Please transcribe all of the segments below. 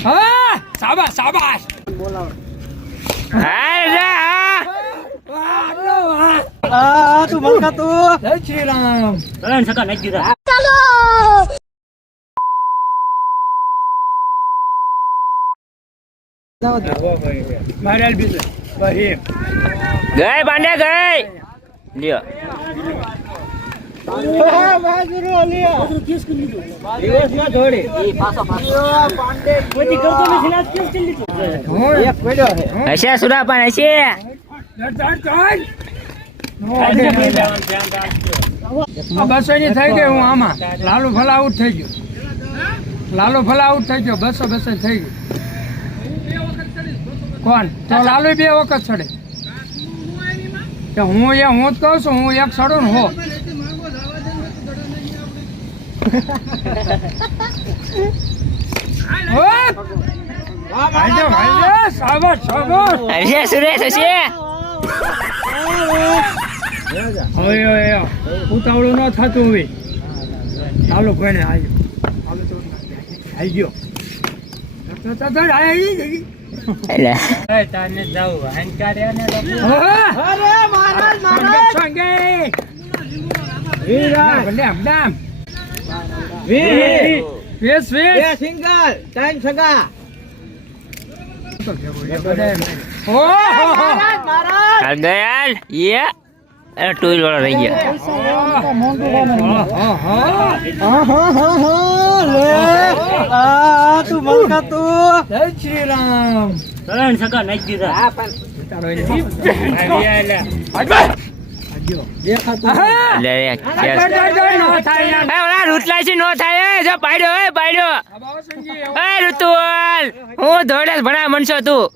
હા શાબાશ શાબાશ બોલાવો તું મલકા તું જય શ્રી રામ ત્રણ સકા નાખી દીધા મારે બીજું ભાઈ ગઈ પાંડે ગઈ લ્યો બાજરો લ્યો કેસ કરી લીધો દિવસ માં થોડી એ પાછો પાંડે કોઈ કરતો નથી ના કેસ કરી લીધો એક પડ્યો છે હશે સુરા પણ હશે બસો ની થઈ ગઈ હું આમાં લાલુ ફલા આઉટ થઈ ગયો લાલુ ફલા આઉટ થઈ ગયો 200 થઈ ગયું કોણ તો લાલુ 2 વખત ચડે હું જ કહું છું હું એક ચડું ને હો હશે સુરેશ હશે ઉતાવળું ન થતું હવે ચાલો કોઈને આવી ગયો તાને જાવ હંકારે ને ગયાલ યે ટુ વ્હીલર વાળો રહી ગયા તું મલકા તું જય શ્રી રામ ત્રણ સકા નાખી દીધા રૂટલા છે નો થાય જો પાડ્યો ઋતુઅલ હું દોડે ભણા મનસો તું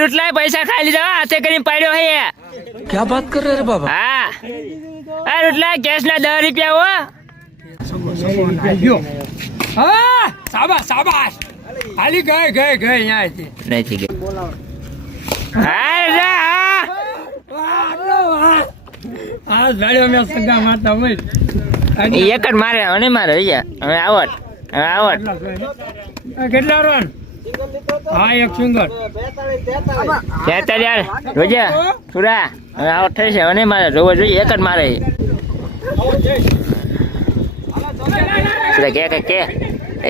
રૂટલા પૈસા ખાઈ લીધા હાથે કરીને પાડ્યો હે क्या बात कर रहे रे बाबा હા રૂટલા કેશ ના 10 રૂપિયા હો શાબાશ શાબાશ હાલી ગઈ અહીંયા હતી નથી ગઈ બોલાવો હા ગાડીઓ મેં સગા મારતા હોય એક જ મારે અને મારે હવે આવટ કેટલા રન હા એક સિંગલ યાર રોજા સુરા હવે આવટ થઈ છે અને મારે જોવો જોઈએ એક જ મારે સુરા કે એ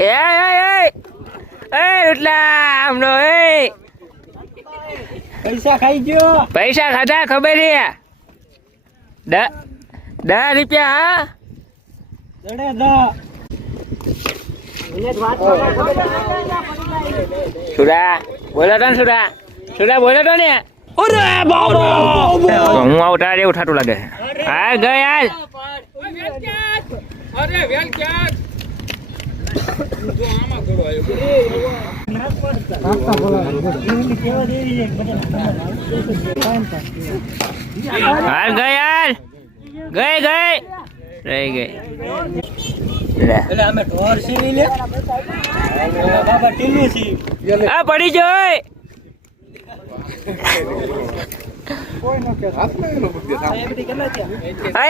રૂટલા આમનો પૈસા ખાઈ ગયો પૈસા ખાધા ખબર છે 10 રૂપિયા હા સુરા બોલો તો સુરા બોલો તો ને હું આવું તારે એવું થાતું લાગે હા ગઈ હાલ અરે વેલ ક્યાં જો આમાં કરો હાલ ગઈ રહી ગઈ એટલે અમે ઢોર સીવી લે બાબા ટીલું છી આ પડી જોય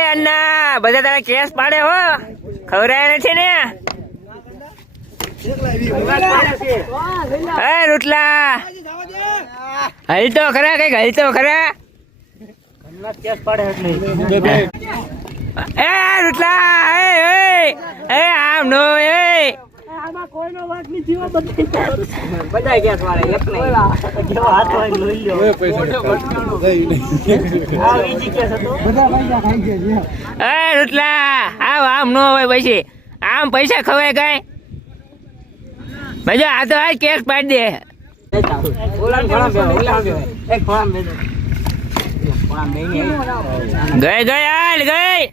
અન્ના બધા તારા કેસ પાડે હો ખવડાય નથી ને રૂટલા હલ તો ખરા કેસ પાડે એટલે રૂટલા આમ નો આમાં કોઈનો વાત નહીં થયો બધા કેસ વાળા એક નહીં જેવો હાથ હોય લઈ લ્યો આ ઈજી કેસ હતો બધા પૈસા ખાઈ ગયા રૂટલા આમ નો હોય પછી આમ પૈસા ખવાય કઈ મજા આ તો આ કેસ પાડી દે ઓલા ઘોડા બે એક ઘોડા બે ગઈ હાલ ગઈ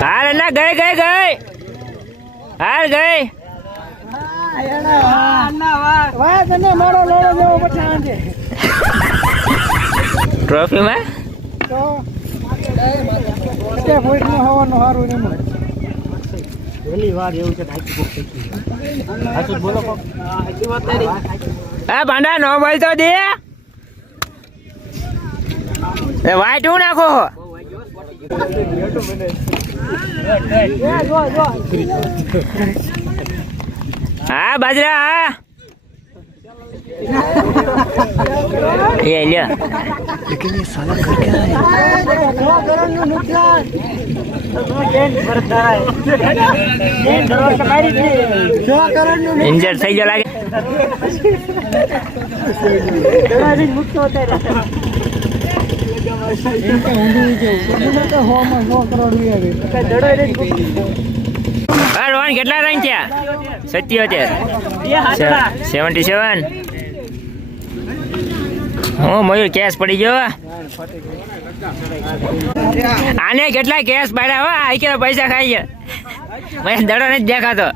હાલ ના ગઈ હાલ ગઈ ટ્રોફીમાં પહેલી વાર એવું છે હાચું બોલો હા ભાંડા નો બોલતો દે એ વાઈટ હું નાખો હા બાજરા હા એ લ્યો ઇન્જર થઈ ગયો લાગે કેટલા રન થયા 77 હું મયુર કેસ પડી ગયો આને કેટલા કેસ પાડ્યા હો આ કે પૈસા ખાઈ ગયા મેં દડો નથી દેખાતો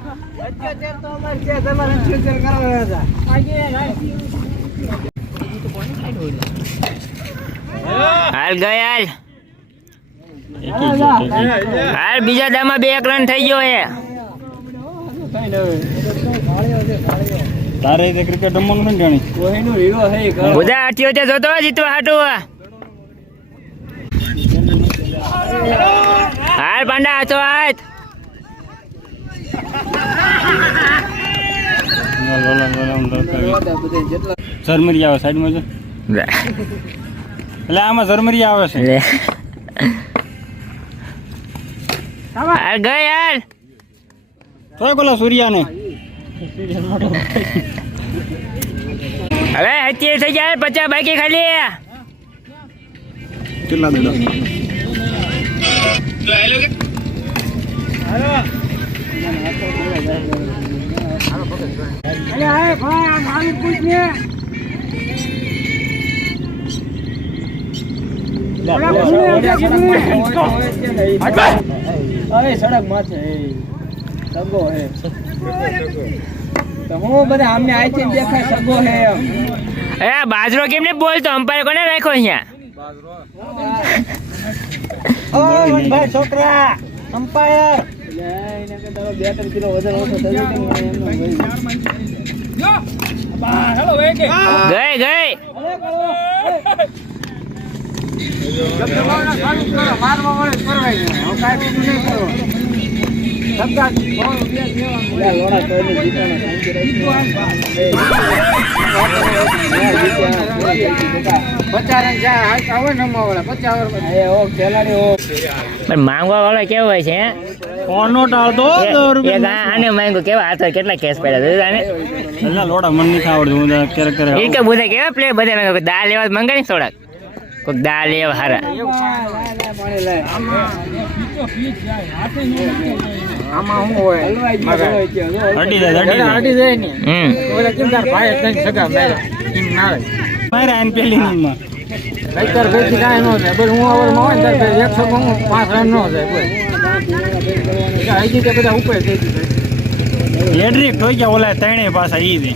હાલ ગઈ હાલ બીજા દામાં 2 રન થઈ ગયો હે તારે ક્રિકેટ રમવાનું નથી જાણી કોઈનો હીરો હે બધા 78 જોતો જીતવા હાટું હાલ પાંડા હાથો હાથ ઝરમરી આવે સાઈડમાં છે એટલે આમાં ઝરમરી આવે છે હાલ ગઈ હાલ તોય કોલા સૂર્યાને હવે 70 થઈ જાય 50 બાકી ખાલી કેટલા દડો સડક માથે સગો હે તો હું બધા આમને આઈથી દેખાય સગો હે એ બાજરો કેમ ને બોલતો અમ્પાયર કોને રાખ્યો અહીંયા ભાઈ છોકરા અમ્પાયર એને કે તારો 2-3 કિલો વજન ઓછો થઈ ગયો ગઈ ગઈ માંગવા વાળા કેવો હોય છે કોનો ટાળતો આને માંગો કેવા હાથ કેટલા કેસ પડ્યા એટલે લોડા મન નહીં આવડતું હું ક્યારેક એ કે બધા કેવા પ્લેયર બધા દાળ લેવા મંગાવી થોડાક કોઈક દાળ લેવા હારા આમાં હું હોય હટી જાય ને હમ ઓલા કેમ તાર ભાઈ કઈ સગા મારે આને પેલી નીંદમાં નહીતર ભેગી કાંઈ ન થાય બસ હું ઓવરમાં હોય ને ત્યારે 100 5 રન ન થાય કોઈ હજી તે બધા ઉપર થઈ ગયું હેડ્રિક થઈ ગયા ઓલા ત્રણેય પાછા ઈ દે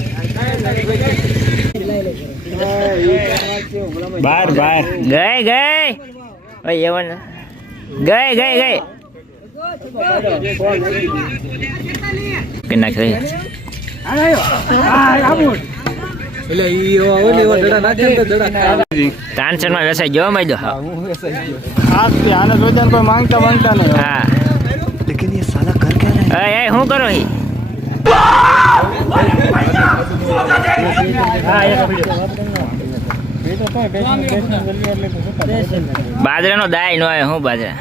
બાર ગઈ ગઈ ઓય એવન ગઈ ગઈ ગઈ કે નાખ રે એટલે ઈ ઓલી દડા નાખે તો દડા ટેન્શન માં વેસાઈ ગયો મઈ દો આને જોઈને કોઈ માંગતા નહીં હા લેકિન ये साला कर क्या रहा है ए હું કરો હી બાજરાનો દાય નો આવે હું બાજરા